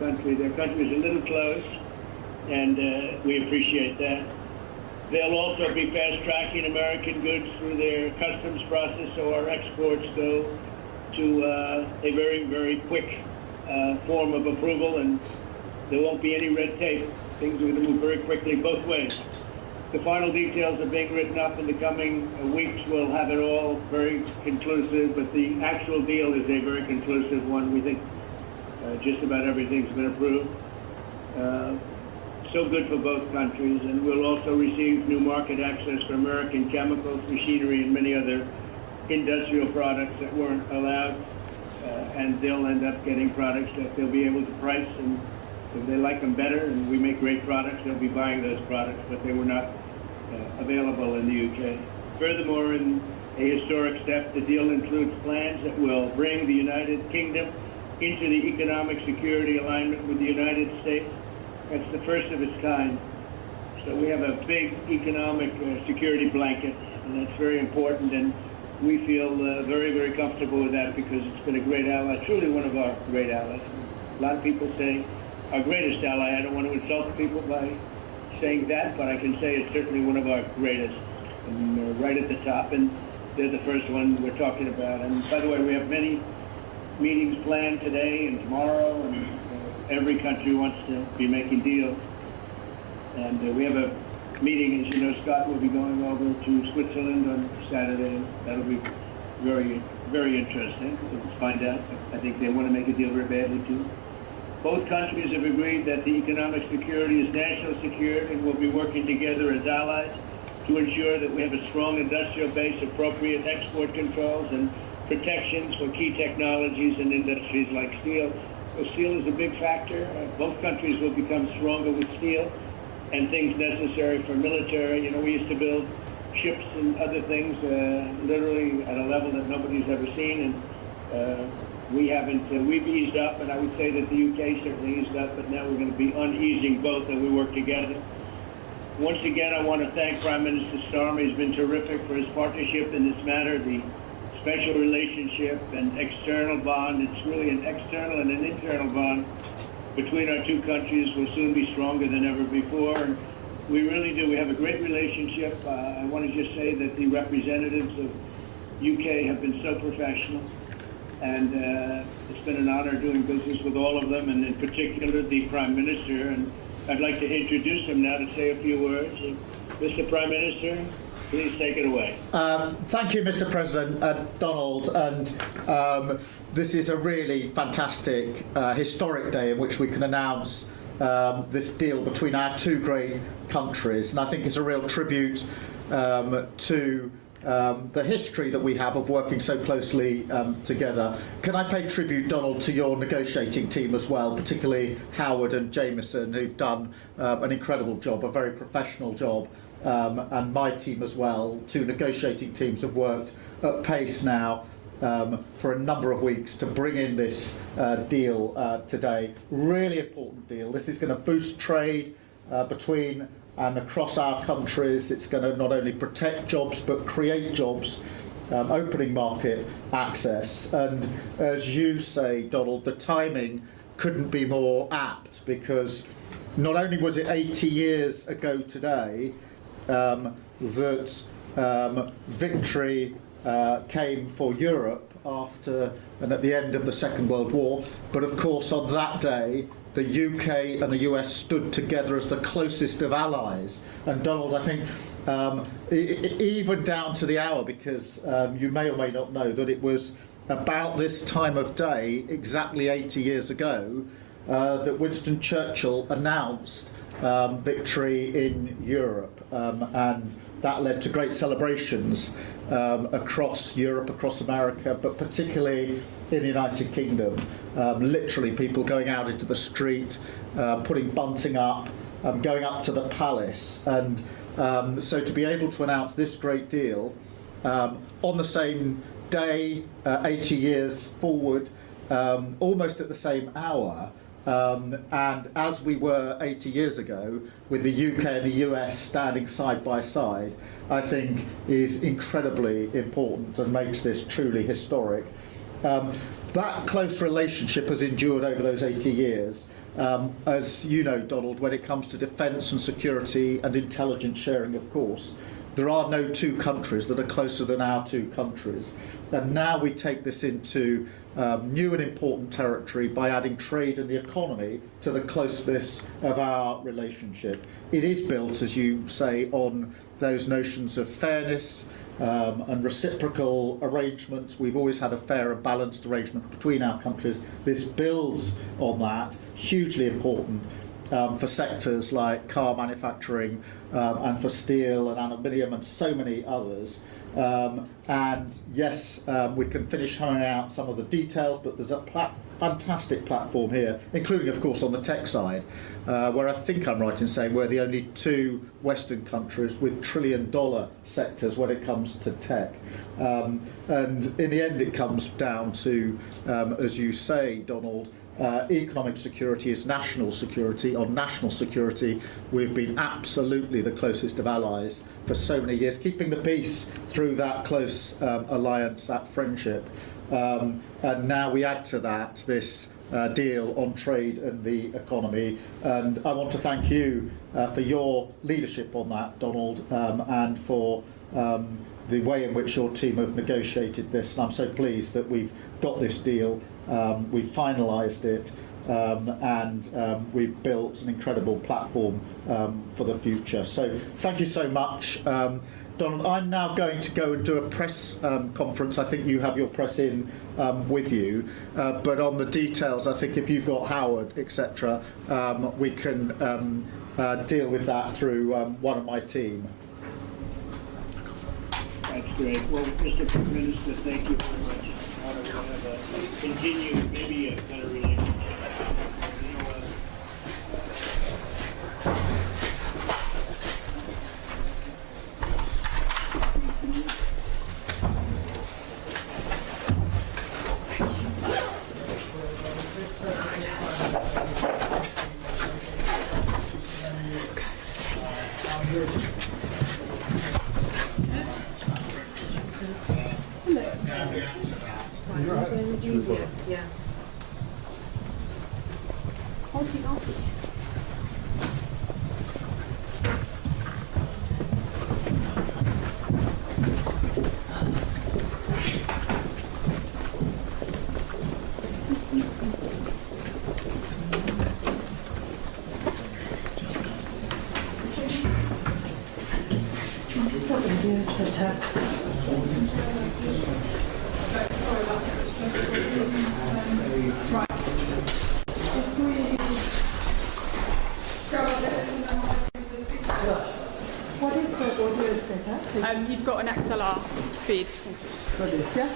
country. Their country is a little close, and we appreciate that. They'll also be fast-tracking American goods through their customs process, so our exports go to a very, very quick form of approval, and there won't be any red tape. Things are going to move very quickly both ways. The final details are being written up in the coming weeks. We'll have it all very conclusive, but the actual deal is a very conclusive one. We think just about everything's been approved. So good for both countries, and we'll also receive new market access for American chemicals, machinery, and many other industrial products that weren't allowed, and they'll end up getting products that they'll be able to price, and if they like them better and we make great products, they'll be buying those products, but they were not available in the UK. Furthermore, in a historic step, the deal includes plans that will bring the United Kingdom into the economic security alignment with the United States. That's the first of its kind. So we have a big economic security blanket, and that's very important, and we feel very, very comfortable with that because it's been a great ally, truly one of our great allies. A lot of people say our greatest ally. I don't want to insult people by saying that, but I can say it's certainly one of our greatest, and right at the top, and they're the first one we're talking about. And by the way, we have many meetings planned today and tomorrow, and every country wants to be making deals. And we have a meeting, as you know, Scott will be going over to Switzerland on Saturday. That'll be very, very interesting to find out. I think they want to make a deal very badly too. Both countries have agreed that the economic security is national security and will be working together as allies to ensure that we have a strong industrial base, appropriate export controls, and protections for key technologies and industries like steel. So steel is a big factor. Both countries will become stronger with steel and things necessary for military. You know, we used to build ships and other things literally at a level that nobody's ever seen, and we haven't. We've eased up, and I would say that the UK certainly eased up, but now we're going to be uneasing both, and we work together. Once again, I want to thank Prime Minister Starmer. He's been terrific for his partnership in this matter. The special relationship and external bond, it's really an external and an internal bond between our two countries will soon be stronger than ever before. And we really do. We have a great relationship. I want to just say that the representatives of UK have been so professional, and it's been an honor doing business with all of them, and in particular the Prime Minister. And I'd like to introduce him now to say a few words. Mr. Prime Minister, please take it away. Thank you, Mr. President, Donald. And this is a really fantastic, historic day in which we can announce this deal between our two great countries. And I think it's a real tribute to the history that we have of working so closely together. Can I pay tribute, Donald, to your negotiating team as well, particularly Howard and Jameson, who've done an incredible job, a very professional job, and my team as well. Two negotiating teams have worked at pace now for a number of weeks to bring in this deal today. Really important deal. This is going to boost trade between and across our countries. It's going to not only protect jobs but create jobs, opening market access. And as you say, Donald, the timing couldn't be more apt, because not only was it 80 years ago today that victory came for Europe after and at the end of the Second World War, but of course on that day the UK and the US stood together as the closest of allies. And Donald, I think even down to the hour, because you may or may not know that it was about this time of day, exactly 80 years ago, that Winston Churchill announced victory in Europe, and that led to great celebrations across Europe, across America, but particularly in the United Kingdom. Literally people going out into the street, putting bunting up, going up to the palace. And so to be able to announce this great deal on the same day, 80 years forward, almost at the same hour, and as we were 80 years ago, with the UK and the US standing side by side, I think is incredibly important and makes this truly historic. that close relationship has endured over those 80 years. As you know, Donald, when it comes to defence and security and intelligence sharing, of course, there are no two countries that are closer than our two countries. And now we take this into new and important territory by adding trade and the economy to the closeness of our relationship. It is built, as you say, on those notions of fairness and reciprocal arrangements. We've always had a fair and balanced arrangement between our countries. This builds on that, hugely important for sectors like car manufacturing and for steel and aluminium and so many others. And yes, we can finish hammering out some of the details, but there's a fantastic platform here, including, of course, on the tech side, where I think I'm right in saying we're the only two Western countries with trillion-dollar sectors when it comes to tech. And in the end, it comes down to, as you say, Donald, economic security is national security. On national security, we've been absolutely the closest of allies for so many years, keeping the peace through that close alliance, that friendship. And now we add to that this deal on trade and the economy. And I want to thank you for your leadership on that, Donald, and for the way in which your team have negotiated this. And I'm so pleased that we've got this deal. We've finalised it, and we've built an incredible platform for the future. So thank you so much. Donald, I'm now going to go and do a press conference. I think you have your press in with you, but on the details, I think if you've got Howard, etc., we can deal with that through one of my team. That's great. Well, Mr. Prime Minister, thank you very much. We'll have a continued, maybe a better relationship. Yeah. Okay. What is the audio setup? You've got an XLR feed. Yeah?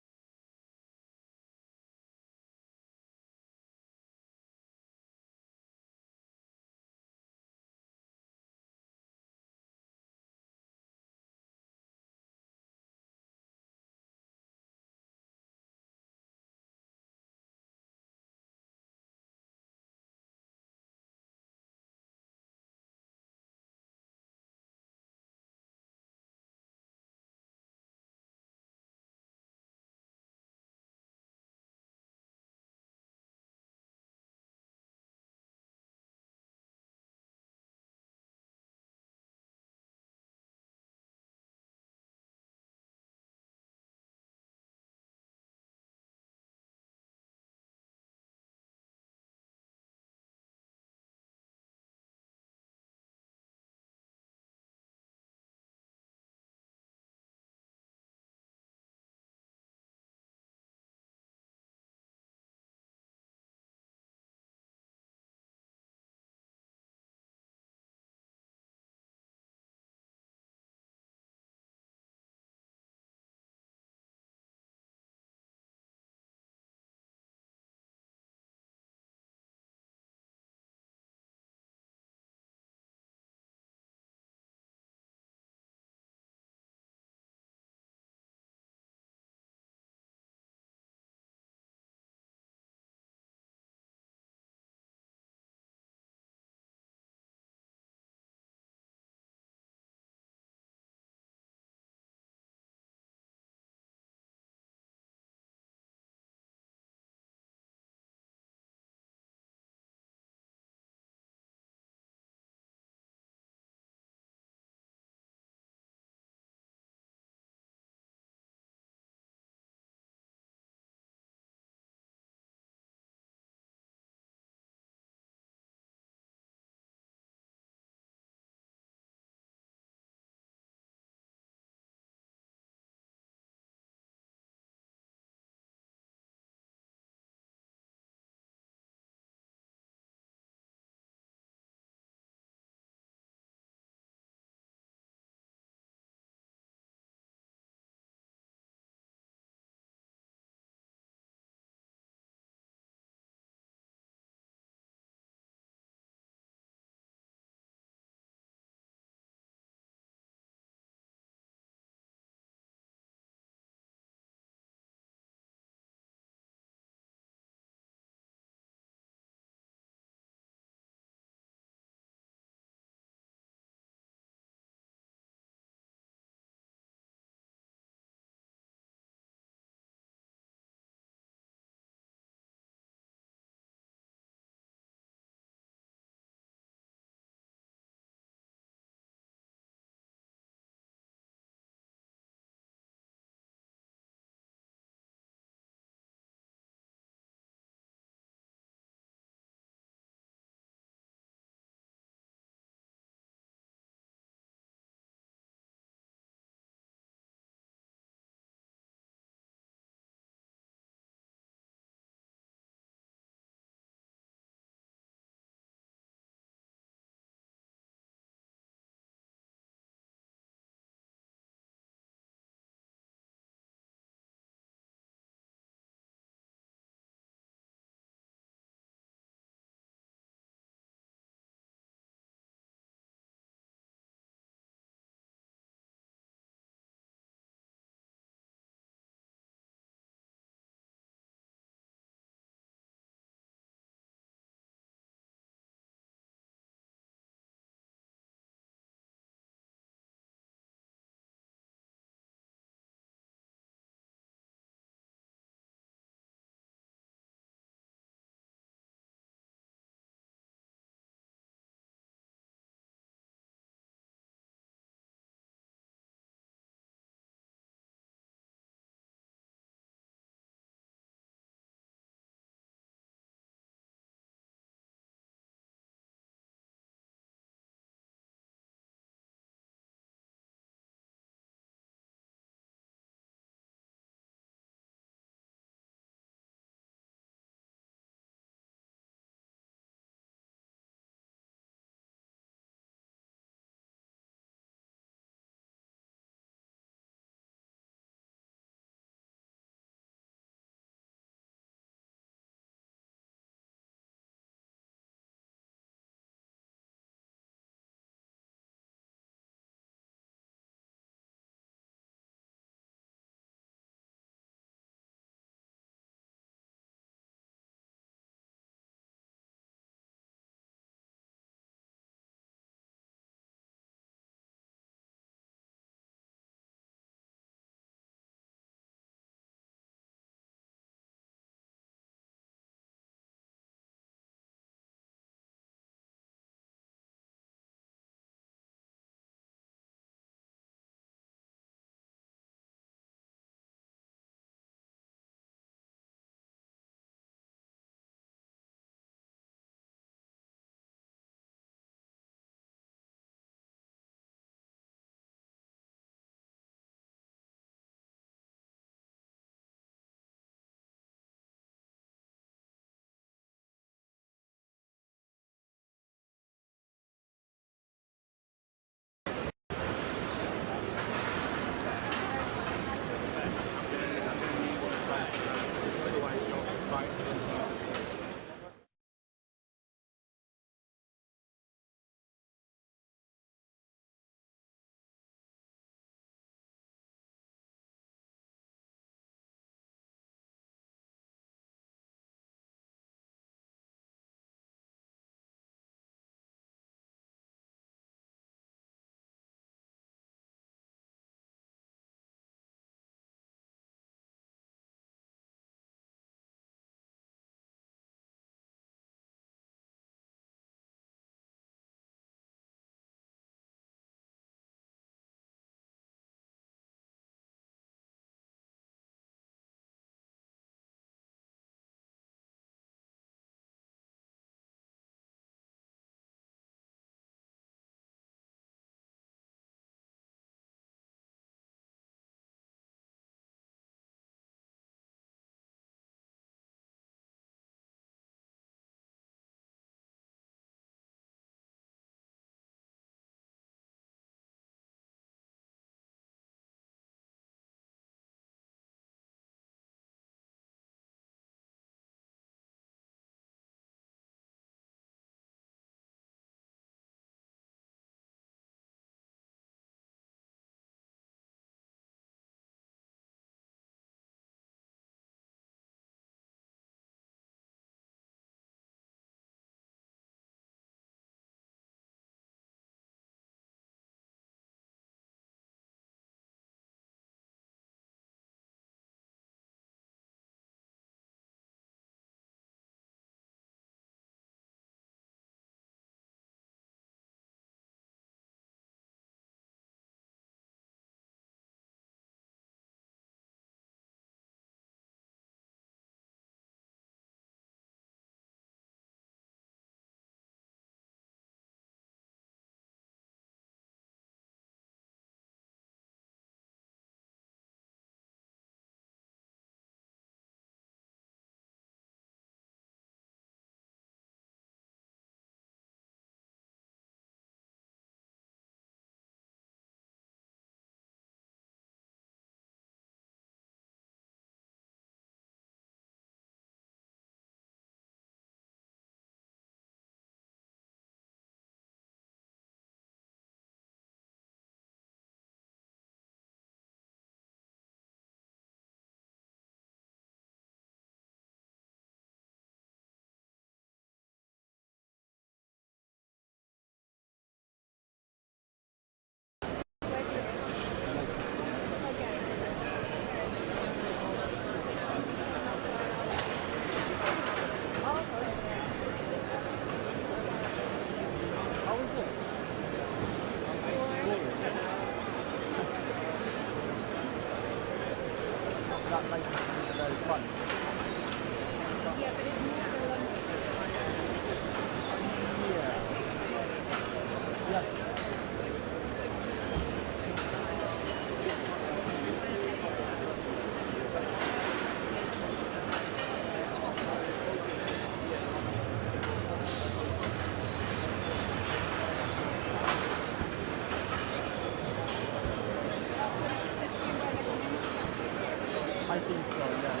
I think so, yes.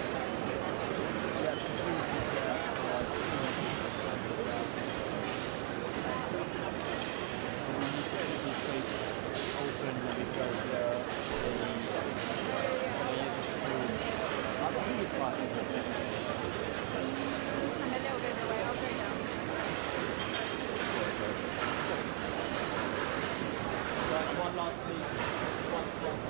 Yes, so we need to keep this space open because I think it's fine. And a little bit away, I'll go down. So one last thing, one slide.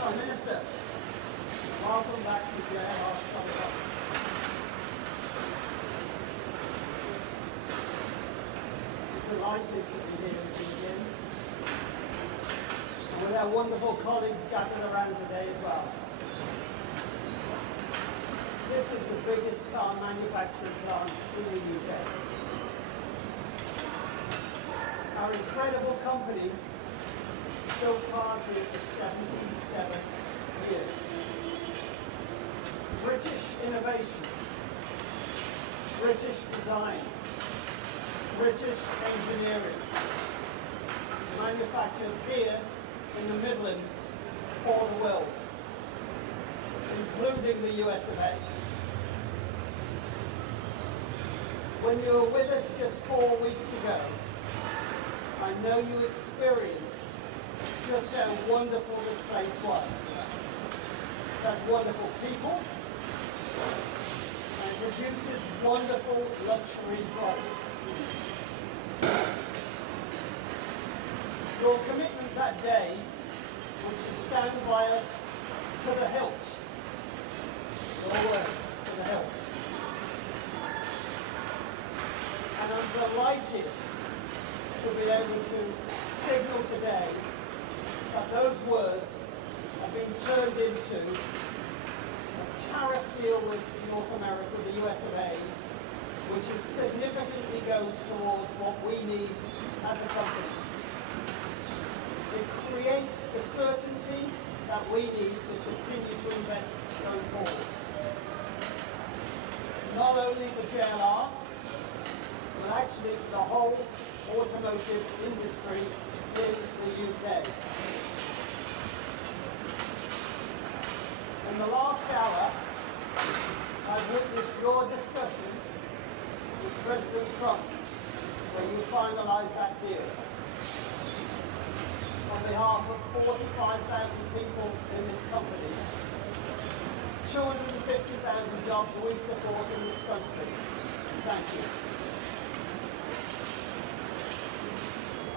Prime Minister, welcome back to the AR Summit. Delighted to be here with you again, and with our wonderful colleagues gathered around today as well. This is the biggest car manufacturing plant in the UK. Our incredible company built cars here for 77 years. British innovation, British design, British engineering, manufactured here in the Midlands for the world, including the US of A. When you were with us just 4 weeks ago, I know you experienced just how wonderful this place was. That's wonderful people and produces wonderful luxury products. Your commitment that day was to stand by us to the hilt. Your words, to the hilt. And I'm delighted to be able to signal today that those words have been turned into a tariff deal with North America, the US of A, which is significantly goes towards what we need as a company. It creates the certainty that we need to continue to invest going forward. Not only for JLR, but actually for the whole automotive industry in the UK. In the last hour, I've witnessed your discussion with President Trump when you finalised that deal. On behalf of 45,000 people in this company, 250,000 jobs we support in this country. Thank you.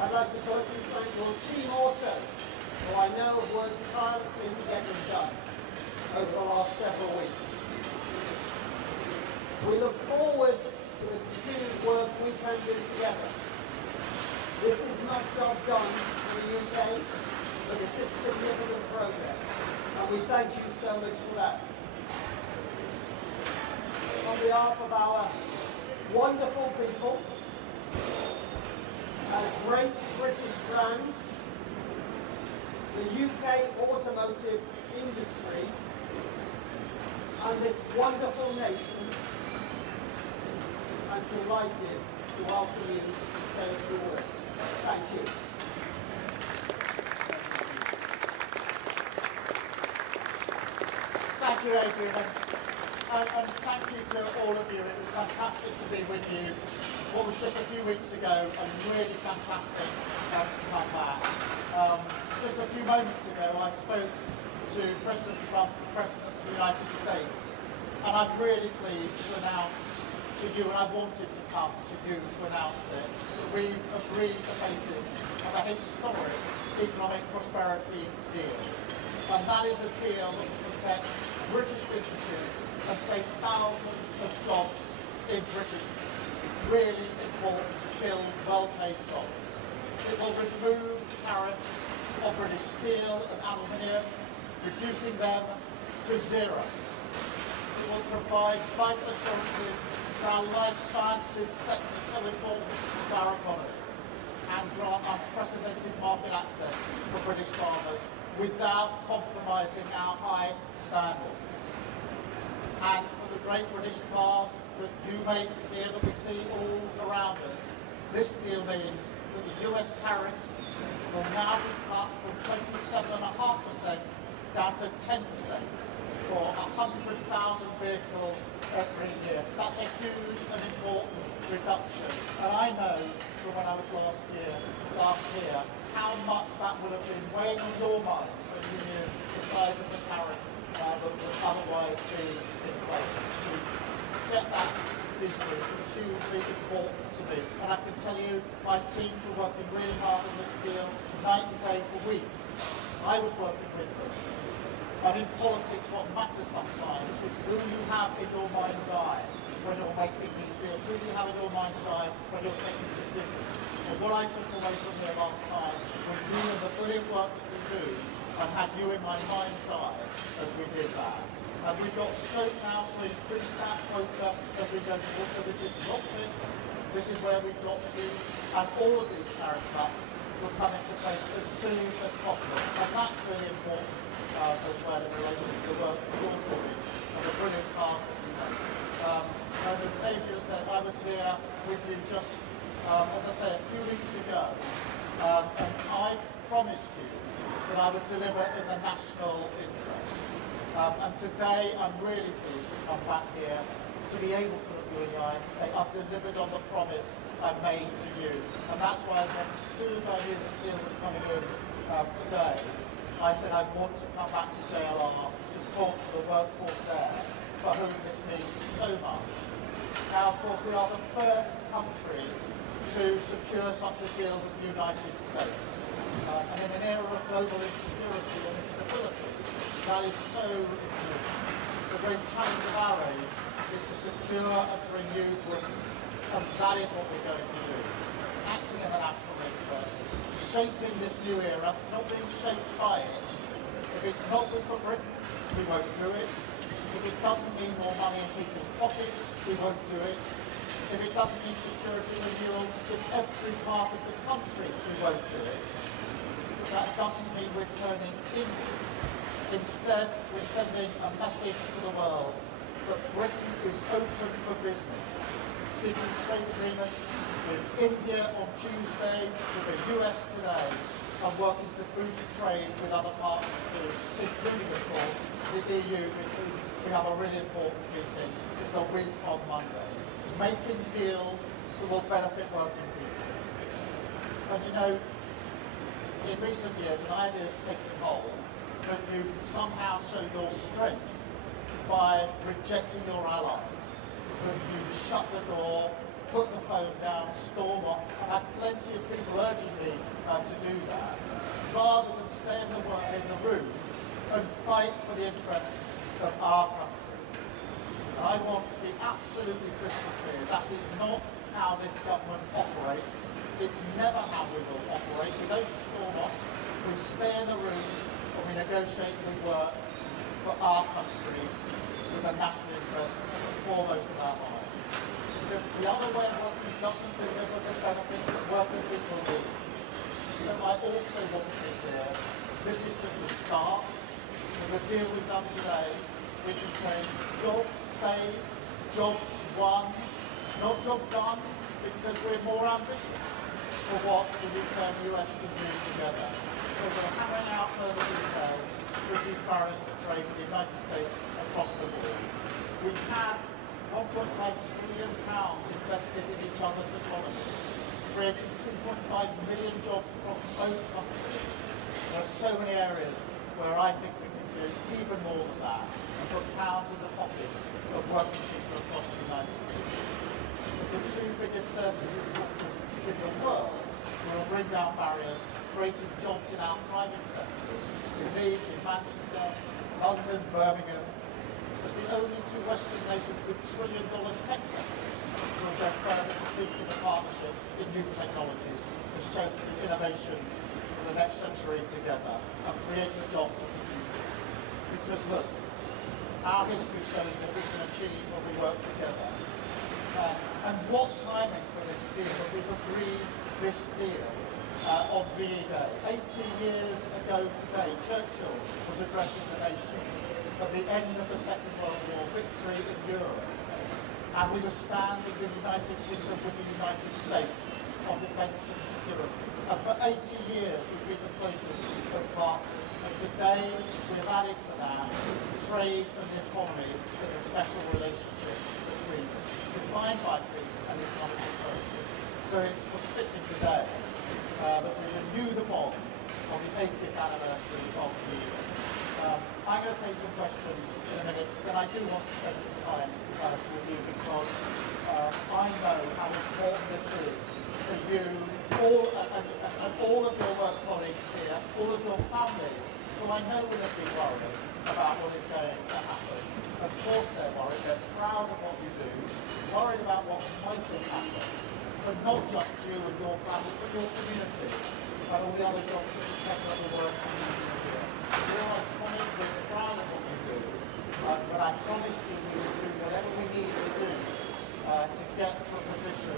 I'd like to personally thank your team also, who I know have worked tirelessly to get this done over the last several weeks. We look forward to the continued work we can do together. This is not job done in the UK, but this is significant progress, and we thank you so much for that. On behalf of our wonderful people, our great British brands, the UK automotive industry, and this wonderful nation, I'm delighted to welcome you and say a few words. Thank you. Thank you, Adrian, and thank you to all of you. It was fantastic to be with you. What was just a few weeks ago, and really fantastic to come back. Just a few moments ago, I spoke to President Trump, President of the United States, and I'm really pleased to announce to you, and I wanted to come to you to announce it, that we've agreed the basis of a historic economic prosperity deal. And that is a deal that will protect British businesses and save thousands of jobs in Britain. Really important, skilled, well-paid jobs. It will remove tariffs on British steel and aluminium, reducing them to zero. It will provide vital assurances for our life sciences sector so important to our economy, and grant unprecedented market access for British farmers without compromising our high standards. And for the great British cars that you make here, that we see all around us, this deal means that the US tariffs will now be cut from 27.5% down to 10% for 100,000 vehicles every year. That's a huge and important reduction. And I know from when I was last year, how much that would have been weighing on your minds when you knew the size of the tariff that would otherwise be in place. To get that decrease was hugely important to me. And I can tell you, my teams were working really hard on this deal, night and day for weeks. I was working with them. And in politics, what matters sometimes is who you have in your mind's eye when you're making these deals. Who do you have in your mind's eye when you're taking decisions? And what I took away from here last time was you and the brilliant work that we do, and had you in my mind's eye as we did that. And we've got scope now to increase that quota as we go forward. So this is not fixed. This is where we've got to. And all of these tariff cuts will come into place as soon as possible. And that's really important as well in relation to the work that you're doing and the brilliant cars that you make. And as Adrian said, I was here with you just, as I say, a few weeks ago, and I promised you that I would deliver in the national interest. And today I'm really pleased to come back here to be able to look you in the eye and to say I've delivered on the promise I made to you. And that's why as soon as I knew this deal was coming in today, I said I want to come back to JLR to talk to the workforce there, for whom this means so much. Now, of course, we are the first country to secure such a deal with the United States. And in an era of global insecurity and instability, that is so important. The great challenge of our age is to secure and to renew Britain. And that is what we're going to do. Acting in the national interest, shaping this new era, not being shaped by it. If it's not good for Britain, we won't do it. If it doesn't mean more money in people's pockets, we won't do it. If it doesn't mean security and renewal in every part of the country, we won't do it. But that doesn't mean we're turning inward. Instead, we're sending a message to the world that Britain is open for business, seeking trade agreements with India on Tuesday, with the US today, and working to boost trade with other partners too, including, of course, the EU, with whom we have a really important meeting just a week on Monday, making deals that will benefit working people. And you know, in recent years, an idea has taken hold that you somehow show your strength by rejecting your allies, that you shut the door, put the phone down, storm off. I've had plenty of people urging me to do that, rather than stay in the room and fight for the interests of our country. And I want to be absolutely crystal clear, that is not how this government operates. It's never how we will operate. We don't storm off, we stay in the room and we negotiate and we work for our country with a national interest foremost of our mind. Because the other way of working doesn't deliver the benefits that working people need. So I also want to be clear, this is just the start. And the deal we've done today, we can say jobs saved, jobs won, not job done, because we're more ambitious for what the UK and the US can do together. So we're hammering out further details to reduce barriers to trade with the United States across the board. We have £1.5 trillion invested in each other's economies, creating 2.5 million jobs across both countries. There are so many areas where I think we can do even more than that and put pounds in the pockets of working people across the United Kingdom. As the two biggest services exporters in the world, we will bring down barriers, creating jobs in our thriving sectors, in Leeds, in Manchester, London, Birmingham. As the only two Western nations with trillion-dollar tech sectors, will go further to deepen the partnership in new technologies to shape the innovations for the next century together and create the jobs of the future. Because look, our history shows what we can achieve when we work together. And what timing for this deal, that we've agreed this deal on VE Day. 80 years ago today, Churchill was addressing the nation at the end of the Second World War, victory in Europe. And we were standing in the United Kingdom with the United States on defence and security. And for 80 years we've been the closest of partners. And today we've added to that trade and the economy in a special relationship between us, defined by peace and economic prosperity. So it's fitting today that we renew the bond on the 80th anniversary of the year. I'm going to take some questions in a minute, but I do want to spend some time with you because I know how important this is for you, all of your work colleagues here, all of your families, who I know will have been worried about what is going to happen. Of course they're worried, they're proud of what you do, worried about what might have happened, but not just you and your families, but your communities and all the other jobs that depend on the work you do here. We're iconic, we're proud of what you do, but I promised you we would do whatever we need to do to get to a position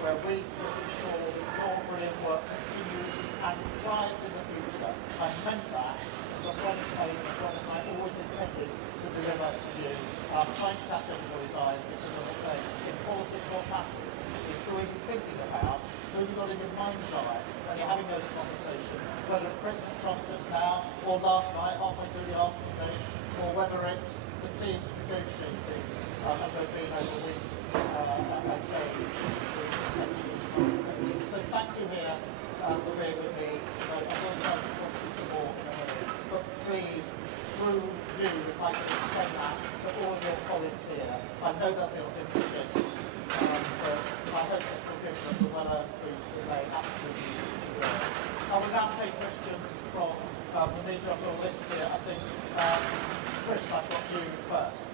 where we can ensure that your brilliant work continues and thrives in the future. I meant that as a promise made and a promise I always intended to deliver to you. I'm trying to catch everybody's eyes because, as I say, in politics what matters is who are you thinking about, who have you got in your mind's eye when you're having those conversations, whether it's President Trump just now, or last night, halfway through the Arsenal game, or whether it's the teams negotiating as they've been over weeks and days. So thank you here for being with me today. I'm going to try to talk to you some more in a minute, but please, through you, if I can extend that to all of your colleagues here, I know that they'll differentiate this, but I hope this will give them the well-earned boost that they absolutely deserve. I will now take questions from the media. I've got a list here. I think, Chris, I've got you first.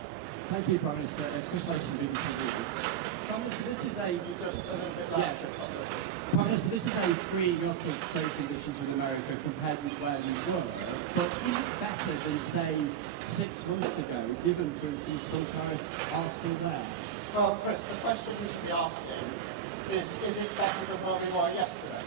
Thank you, Prime Minister. Chris Mason, BBC News. Prime Minister, this is a... You just a little bit loud. Yeah, sure. Prime Minister, this is a freeing up of trade conditions with America compared with where we were, but is it better than, say, 6 months ago, given, for instance, some tariffs are still there? Well, Chris, the question you should be asking is it better than where we were yesterday?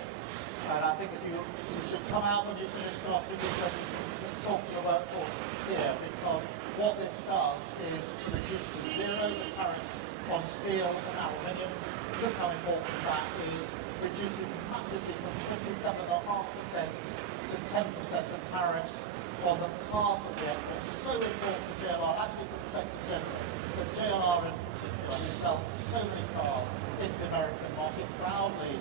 And I think if you should come out when you finish asking these questions and talk to the workforce here, because what this does is to reduce to zero the tariffs on steel and aluminium. Look how important that is. Reduces massively from 27.5% to 10% the tariffs on the cars that we export. So important to JLR, actually to the sector generally, but JLR in particular, who sell so many cars into the American market, proudly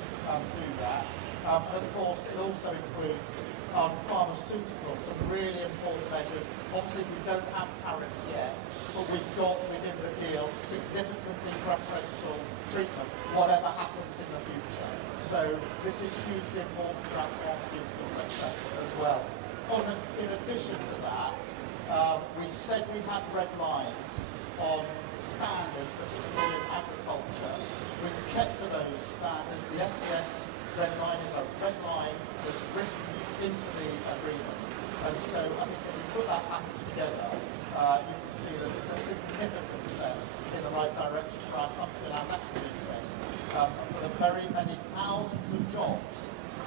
do that. And of course, it also includes pharmaceuticals, some really important measures. Obviously, we don't have tariffs yet, but we've got within the deal significantly preferential treatment, whatever happens in the future. So this is hugely important for our pharmaceutical sector as well. In addition to that, we said we had red lines on standards, particularly in agriculture. We've kept to those standards. The SBS red line is a red line that's written into the agreement. And so I think if we put that package together, you can see that it's a significant step in the right direction for our country and our national interest, for the very many thousands of jobs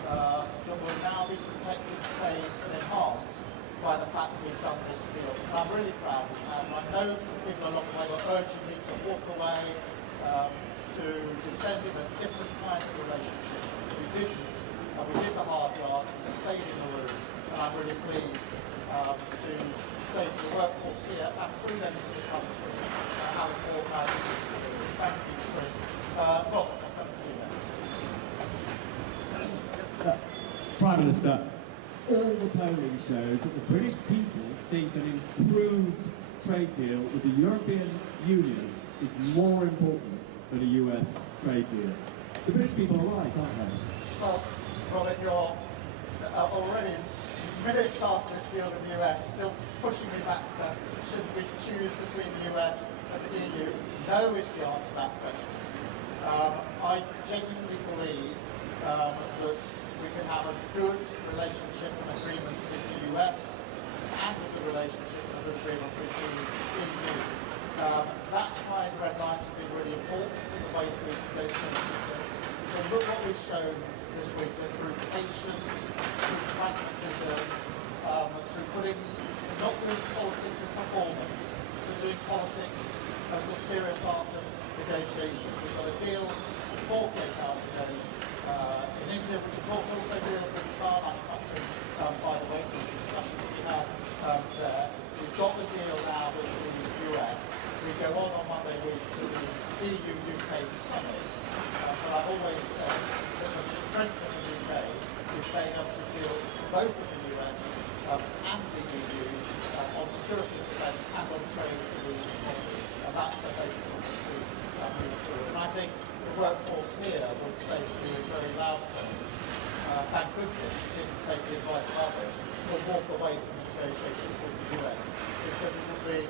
that will now be protected, saved and enhanced by the fact that we've done this deal. And I'm really proud we have. And I know people along the way were urging me to walk away, to descend in a different kind of relationship. We didn't, and we did the hard yards and stayed in the room, and I'm really pleased to say to the workforce here and through them to the country how important I think this is. Thank you, Chris. Robert, I'll come to you next. Prime Minister, all the polling shows that the British people think an improved trade deal with the European Union is more important than a US trade deal. The British people are right, aren't they? Well, Robert, you're already minutes after this deal with the US, still pushing me back to should we choose between the US and the EU? No is the answer to that question. I genuinely believe that we can have a good relationship and agreement with the US and a good relationship and a good agreement with the EU. That's why the red lines have been really important in the way that we've negotiated this. And look what we've shown this week, that through patience, through pragmatism, through not doing politics as performance, but doing politics as the serious art of negotiation. We've got a deal 48 hours ago in India, which of course also deals with car manufacturing, by the way, so the discussions we had there. We've got the deal now with the US. We go on Monday week to the EU-UK summit. But I've always said that the strength of the UK is being able to deal both with the US and the EU on security and defence and on trade and the economy. And that's the basis on which we move forward. And I think the workforce here would say to you in very loud terms, thank goodness you didn't take the advice of others to walk away from the negotiations with the US, because it would be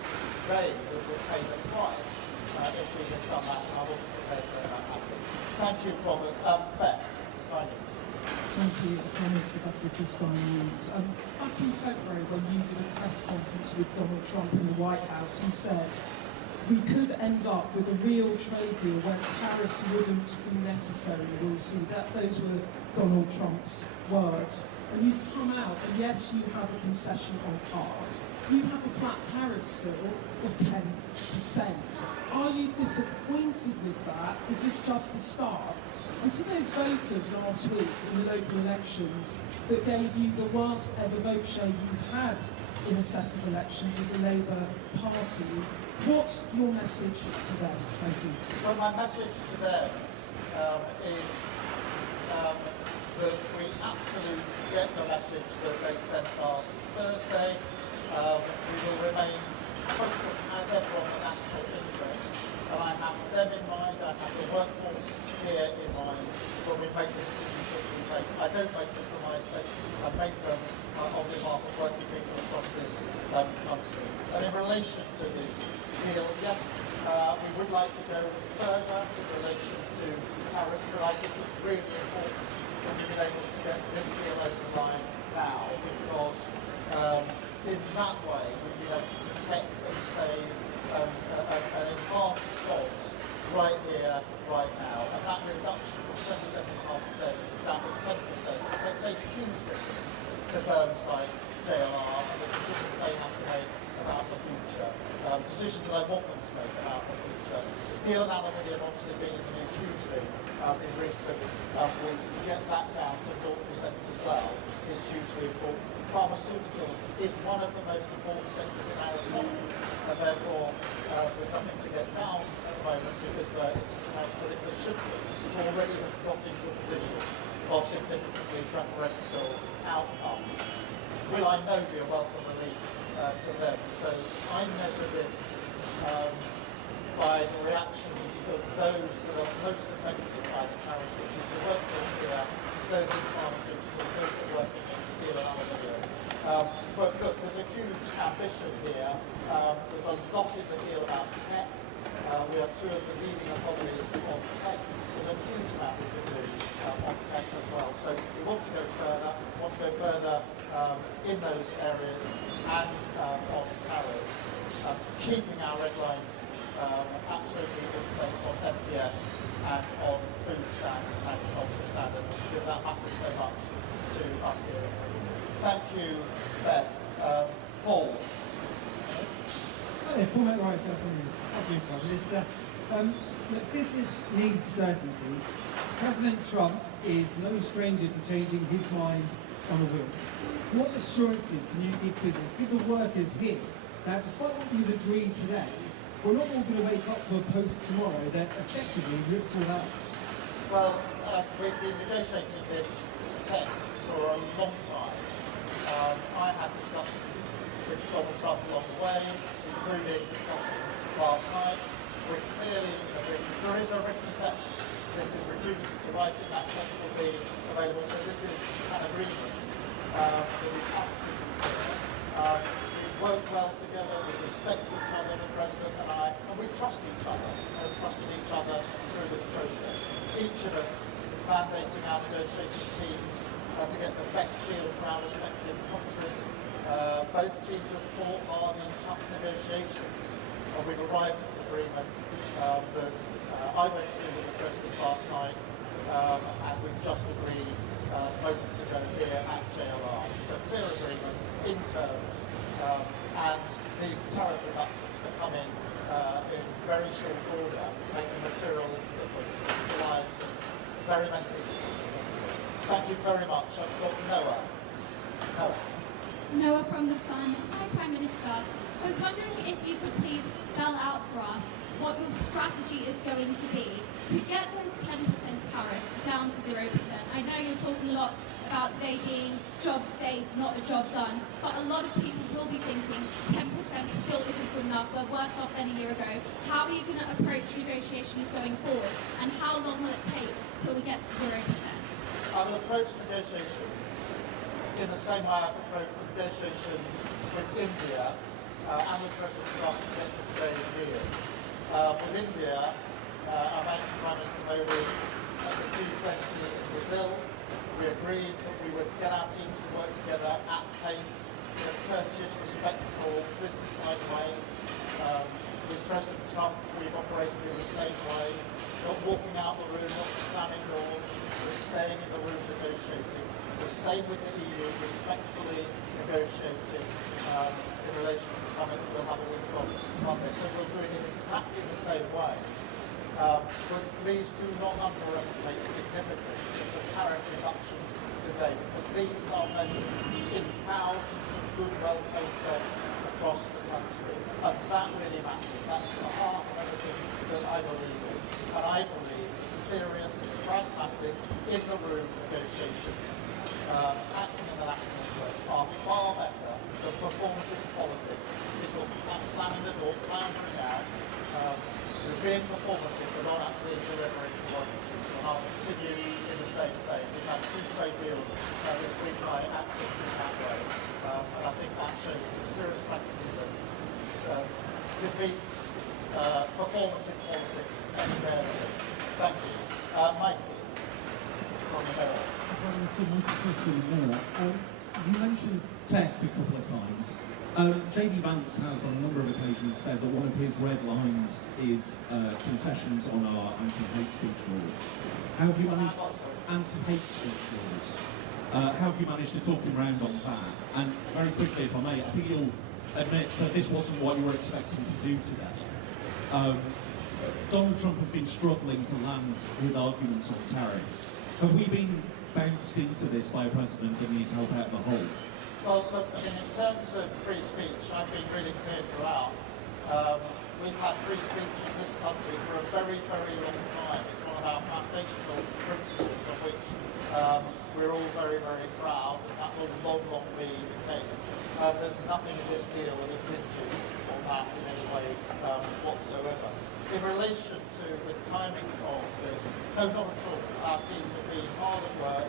they that would pay the price if we had done that, and I wasn't prepared to let that happen. Thank you, Robert. Beth, Sky News. Thank you, Prime Minister, back with the Sky News. Back in February, when you did a press conference with Donald Trump in the White House, he said, we could end up with a real trade deal where tariffs wouldn't be necessary. We'll see. Those were Donald Trump's words. And you've come out, and yes, you have a concession on cars. You have a flat tariff still of 10%. Are you disappointed with that? Is this just the start? And to those voters last week in the local elections that gave you the worst ever vote share you've had in a set of elections as a Labour Party, what's your message to them? Thank you. Well, my message to them is that we absolutely get the message that they sent last Thursday. We will remain focused as ever on the national interest, and I have them in mind, I have the workforce here in mind when we make the decisions that we make. I don't make them for myself. say, make them on behalf of working people across this country. And in relation to this deal, yes, we would like to go further in relation to tariffs, but I think it's really important that we've been able to get this deal over the line now, because in that way we've been able to protect and save and enhance jobs right here, right now. And that reduction from 27.5% down to 10% makes a huge difference to firms like JLR and the decisions they have to make about the future, decisions that I want them to make about the future. Steel and aluminium obviously being in the news hugely in recent weeks. To get that down to 0% as well is hugely important. Pharmaceuticals is one of the most important sectors in our economy, and therefore there's nothing to get down at the moment because there isn't the tariff, but there should be. It's already got into a position of significantly preferential outcomes. Will I know be a welcome relief to them? So I measure this by the reactions of those that are most affected by the tariffs, which is the workforce here, it's those in pharmaceuticals, those that work in steel and aluminium. But look, there's a huge ambition here. There's a lot in the deal about tech. We are two of the leading economies on tech. There's a huge amount we can do on tech as well. So we want to go further, in those areas and on tariffs, keeping our red lines absolutely in place on SBS and on food standards and agricultural standards, because that matters so much to us here. Thank you, Beth. Paul. Hi there, Paul McWright from the Prime Minister. Look, business needs certainty. President Trump is no stranger to changing his mind on a whim. What assurances can you give business, give the workers here, that despite what you've agreed today, we're not all going to wake up to a post tomorrow that effectively rips all out? Well, we've been negotiating this text for a long time. I had discussions with Donald Trump along the way, including discussions last night. We're clearly agreeing. There is a written text. This is reduced to writing. That text will be available. So this is an agreement that is absolutely clear. We work well together. We respect each other, the President and I, and we trust each other. We've trusted each other through this process. Each of us mandating our negotiating teams to get the best deal for our respective countries. Both teams have fought hard in tough negotiations, and we've arrived at an agreement that I went through with the President last night, and we've just agreed moments ago here at JLR. So clear agreement in terms, and these tariff reductions to come in very short order make a material difference to the lives of very many people. Thank you very much. I've got Noah. Noah from The Sun. Hi, Prime Minister. I was wondering if you could please spell out for us what your strategy is going to be to get those 10% tariffs down to 0%. I know you're talking a lot about today being job safe, not a job done, but a lot of people will be thinking 10% still isn't good enough, we're worse off than a year ago. How are you going to approach negotiations going forward, and how long will it take till we get to 0%? I will approach negotiations in the same way I've approached negotiations with India and with President Trump to get to today's deal. With India, I met Prime Minister Modi at the G20 in Brazil. We agreed that we would get our teams to work together at pace in a courteous, respectful, business-like way. With President Trump, we've operated in the same way, not walking out the room, not slamming doors, but staying in the room negotiating. The same with the EU, respectfully negotiating in relation to the summit that we'll have a week on Monday. So we're doing it exactly the same way. But please do not underestimate the significance of the tariff reductions today, because these are measured in thousands of good, well-paid jobs across the country. And that really matters. That's the heart of everything that I believe in. And I believe that serious, pragmatic, in-the-room negotiations acting in the national interest are far better than performative politics. People slamming the door, floundering out. We're being performative, we're not actually delivering for what people. And I'll continue in the same vein. We've had 2 trade deals this week by acting in that way. And I think that shows that serious pragmatism defeats performative politics any day of the week. Thank you. Mikey, from the Mirror. You mentioned tech a couple of times. JD Vance has on a number of occasions said that one of his red lines is concessions on our anti-hate speech laws. How have you managed anti-hate speech laws? How have you managed to talk him round on that? And very quickly, if I may, I think you'll admit that this wasn't what you were expecting to do today. Donald Trump has been struggling to land his arguments on tariffs. Have we been bounced into this by a president that needs help out of the hole? Well, look, I mean, in terms of free speech, I've been really clear throughout. We've had free speech in this country for a very, very long time. It's one of our foundational principles on which we're all very, very proud, and that will long, long be the case. There's nothing in this deal that impinges on that in any way whatsoever. In relation to the timing of this, no, not at all. Our teams have been hard at work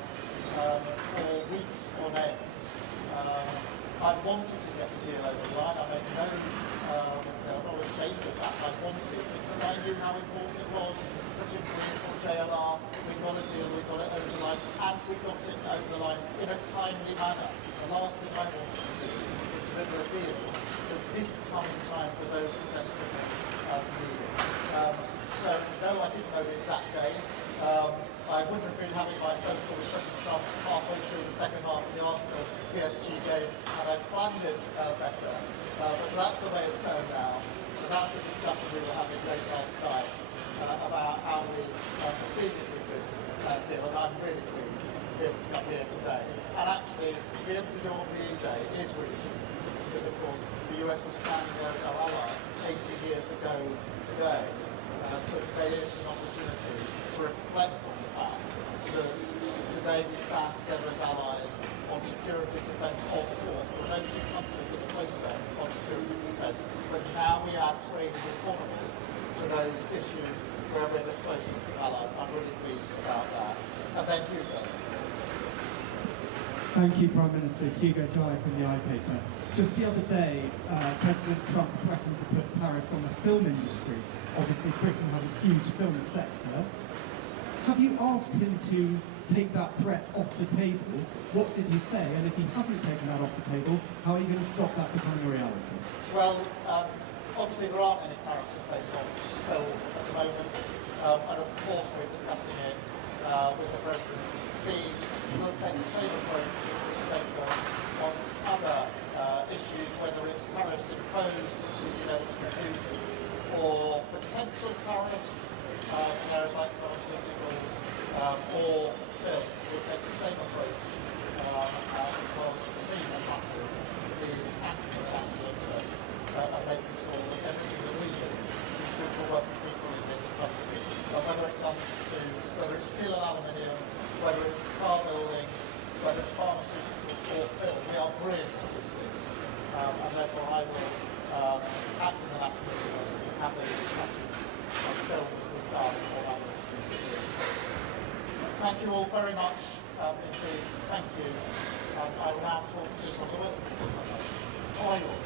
for weeks on end. I wanted to get a deal over the line. I made I'm not ashamed of that. I wanted because I knew how important it was, particularly for JLR. We got a deal, we got it over the line, and we got it over the line in a timely manner. The last thing I wanted to do was deliver a deal that didn't come in time for those who desperately need it. So, no, I didn't know the exact day. I wouldn't have been having my phone call with President Trump halfway through the second half of the Arsenal PSG game, and I planned it better. But that's the way it turned out. So that's the discussion we were having late last night about how we proceeded with this deal, and I'm really pleased to be able to come here today. And actually, to be able to do it on VE Day is really significant, because of course the US was standing there as our ally 80 years ago today. So today is an opportunity to reflect on the fact that today we stand together as allies on security and defence. Of course, there are no 2 countries that are closer on security and defence, but now we add trade and economy to those issues where we're the closest allies. I'm really pleased about that. And then Hugo. Thank you, Prime Minister. Hugo Jai from the iPaper. Just the other day, President Trump threatened to put tariffs on the film industry. Obviously, Britain has a huge film sector. Have you asked him to take that threat off the table? What did he say? And if he hasn't taken that off the table, how are you going to stop that becoming a reality? Well, obviously there aren't any tariffs in place on film at the moment. And of course we're discussing it with the President's team. We'll take the same approach as we've taken on other issues, whether it's tariffs imposed to the United States or potential tariffs in areas like pharmaceuticals or film. We'll take the same approach because for me what matters is acting in the national interest and making sure that everything that we do is good for working people in this country. Whether it comes to, whether it's steel and aluminium, whether it's car building, whether it's pharmaceuticals or film, we are brilliant at these things. And therefore I will act in the national interest and have those discussions on film as we've done on other issues. Thank you all very much indeed. Thank you. I will now talk to some of the workers.